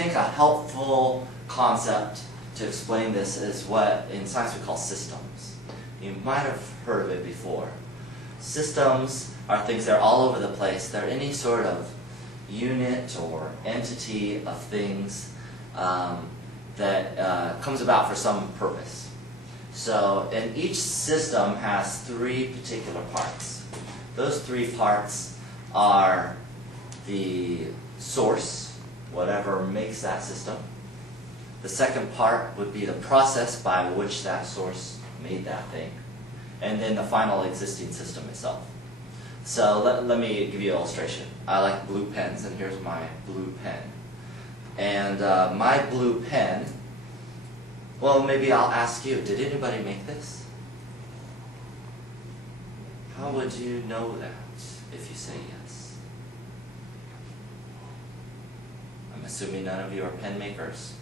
think a helpful concept to explain this is what in science we call systems. You might have heard of it before. Systems are things that are all over the place. They're any sort of unit or entity of things that comes about for some purpose. So, and each system has three particular parts. Those three parts are the source, whatever makes that system. The second part would be the process by which that source made that thing. And then the final existing system itself. So let me give you an illustration. I like blue pens, and here's my blue pen. And my blue pen, well, maybe I'll ask you, did anybody make this? How would you know that if you say yes? I'm assuming none of you are pen makers.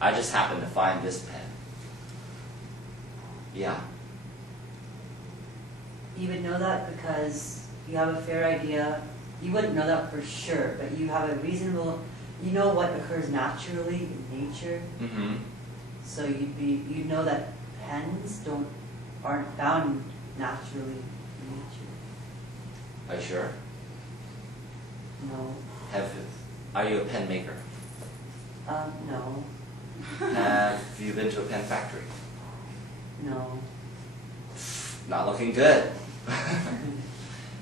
I just happened to find this pen. Yeah. You would know that because you have a fair idea. You wouldn't know that for sure, but you have a reasonable, you know what occurs naturally in nature. Mm-hmm. So you'd know that pens aren't found naturally in nature. Are you sure? No. Are you a pen maker? No. Have you been to a pen factory? No. Not looking good.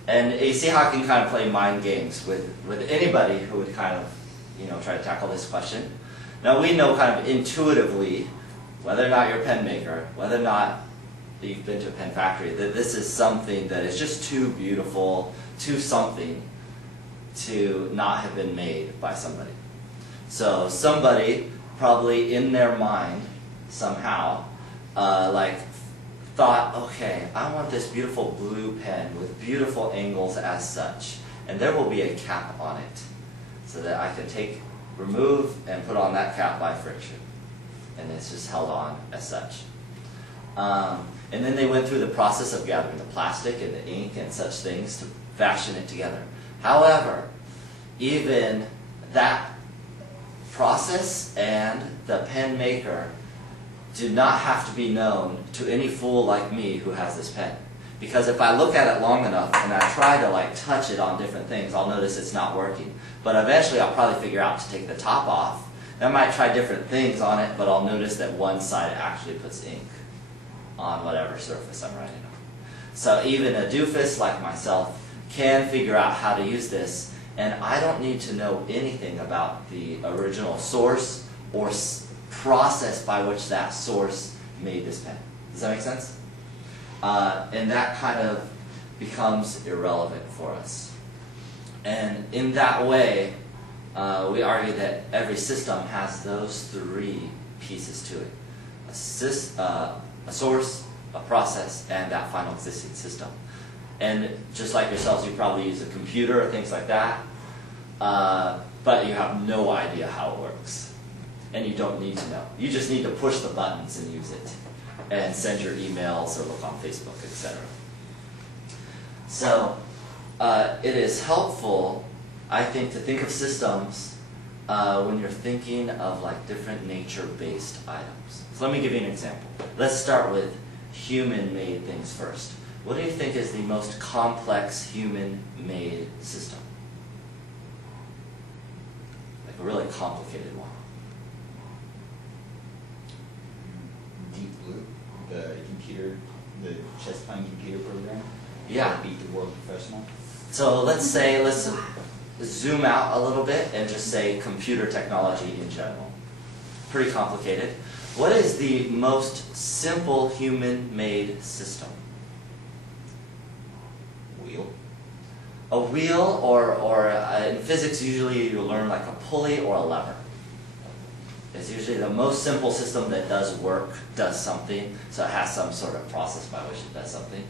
And you see how I can kind of play mind games with anybody who would kind of, try to tackle this question. Now we know kind of intuitively, whether or not you're a pen maker, whether or not you've been to a pen factory, that this is something that is just too beautiful, too something to not have been made by somebody. So somebody probably in their mind somehow thought, okay, I want this beautiful blue pen with beautiful angles as such, and there will be a cap on it so that I can remove and put on that cap by friction, and it's just held on as such. And then they went through the process of gathering the plastic and the ink and such things to fashion it together. However, even that process and the pen maker do not have to be known to any fool like me who has this pen. Because if I look at it long enough and I try to touch it on different things, I'll notice it's not working. But eventually I'll probably figure out to take the top off. And I might try different things on it, but I'll notice that one side actually puts ink on whatever surface I'm writing on. So even a doofus like myself can figure out how to use this, and I don't need to know anything about the original source or process by which that source made this pen. Does that make sense? And that kind of becomes irrelevant for us. And in that way, we argue that every system has those three pieces to it. A source, a process, and that final existing system. And just like yourselves, you probably use a computer or things like that, but you have no idea how it works. And you don't need to know. You just need to push the buttons and use it, and send your emails or look on Facebook, etc. So it is helpful, I think, to think of systems when you're thinking of different nature-based items. So let me give you an example. Let's start with human-made things first. What do you think is the most complex human-made system? Like a really complicated one. Deep Blue, the chess playing computer program. Yeah. Beat the World Professional. So let's zoom out a little bit and just say computer technology in general. Pretty complicated. What is the most simple human-made system? Wheel. A wheel, or in physics usually you learn like a pulley or a lever. It's usually the most simple system that does work, does something, so it has some sort of process by which it does something.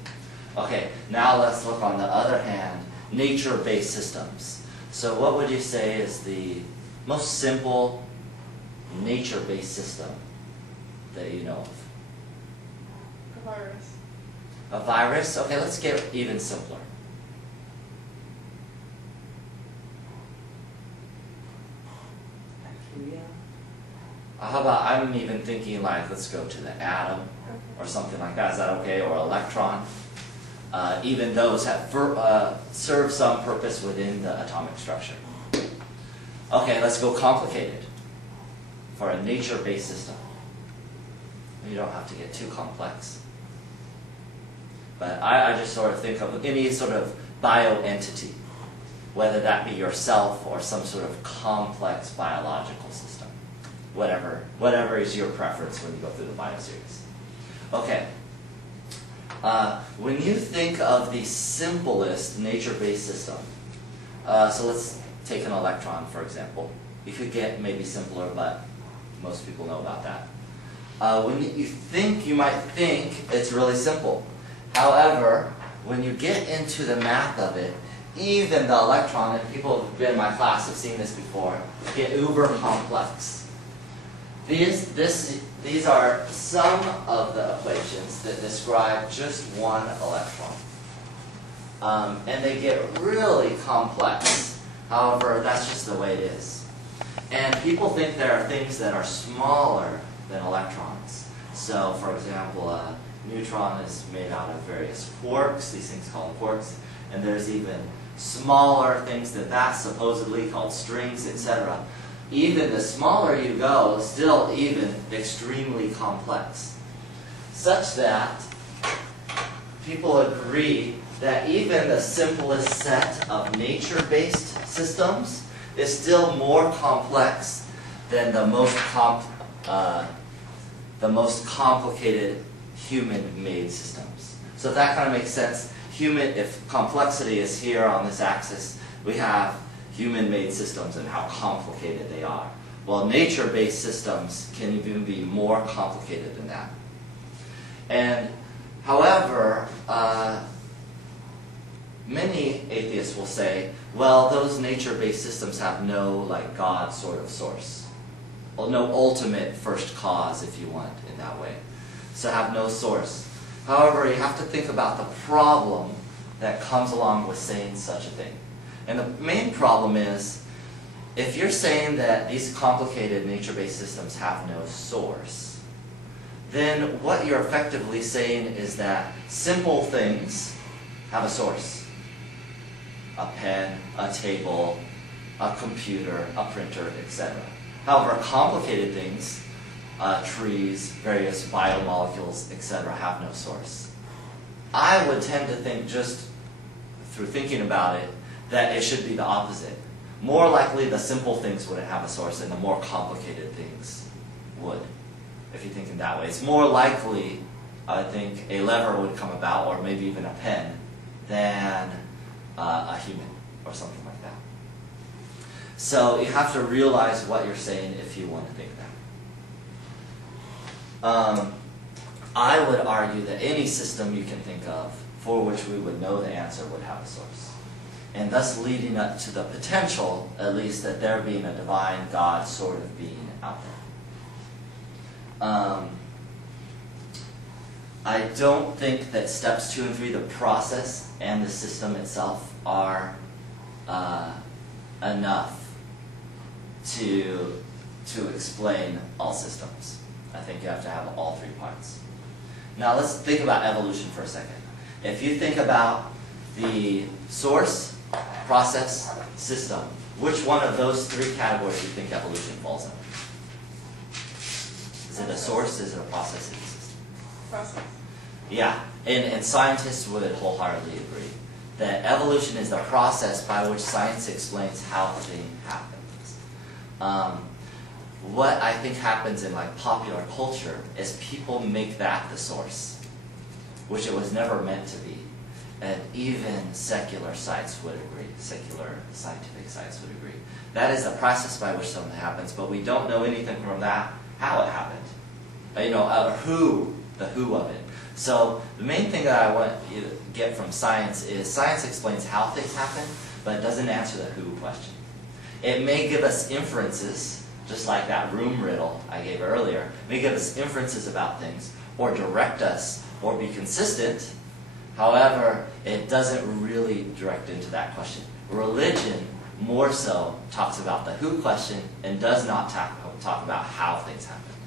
Okay, now let's look on the other hand, nature-based systems. So what would you say is the most simple nature-based system that you know of? A virus. A virus? Okay, let's get even simpler. How about, I'm even thinking like, let's go to the atom or something like that. Is that okay? Or electron. Even those have serve some purpose within the atomic structure. Okay, let's go complicated. For a nature-based system. You don't have to get too complex. But I just sort of think of any sort of bio-entity, whether that be yourself or some sort of complex biological system. Whatever is your preference when you go through the bio series. Okay. When you think of the simplest nature-based system, so let's take an electron, for example. You could get maybe simpler, but most people know about that. When you might think it's really simple. However, when you get into the math of it, even the electron, and people who've been in my class have seen this before, get uber complex. These are some of the equations that describe just one electron. And they get really complex. However, that's just the way it is. And people think there are things that are smaller than electrons. So, for example, a neutron is made out of various quarks, these things called quarks, and there's even smaller things than that, supposedly called strings, etc. Even the smaller you go, still even extremely complex. Such that people agree that even the simplest set of nature-based systems is still more complex than the most complicated human-made systems. So if that kind of makes sense, if complexity is here on this axis, we have human-made systems and how complicated they are. Well, nature-based systems can even be more complicated than that. And however, many atheists will say, well, those nature-based systems have no God sort of source. Well, no ultimate first cause, if you want, in that way. So have no source. However, you have to think about the problem that comes along with saying such a thing. And the main problem is, if you're saying that these complicated nature-based systems have no source, then what you're effectively saying is that simple things have a source. A pen, a table, a computer, a printer, etc. However, complicated things, trees, various biomolecules, etc., have no source. I would tend to think, just through thinking about it, that it should be the opposite. More likely the simple things wouldn't have a source and the more complicated things would, if you think in that way. It's more likely, I think, a lever would come about, or maybe even a pen, than a human, or something like that. So you have to realize what you're saying if you want to think that. I would argue that any system you can think of for which we would know the answer would have a source. And thus leading up to the potential, at least, that there being a divine God sort of being out there. I don't think that steps 2 and 3, the process and the system itself, are enough to explain all systems. I think you have to have all 3 parts. Now let's think about evolution for a second. If you think about the source, process, system, which one of those 3 categories do you think evolution falls under? Is it a source, is it a process, is it a system? Process. Yeah, and scientists would wholeheartedly agree that evolution is the process by which science explains how a thing happens. What I think happens in popular culture is people make that the source, which it was never meant to be. And even secular sites would agree, secular scientific sites would agree. That is the process by which something happens, but we don't know anything from that, how it happened. The who of it. So the main thing that I want you to get from science is science explains how things happen, but it doesn't answer the who question. It may give us inferences, just like that room riddle I gave earlier. It may give us inferences about things, or direct us, or be consistent. However, it doesn't really direct into that question. Religion, more so, talks about the who question and does not talk about how things things happen.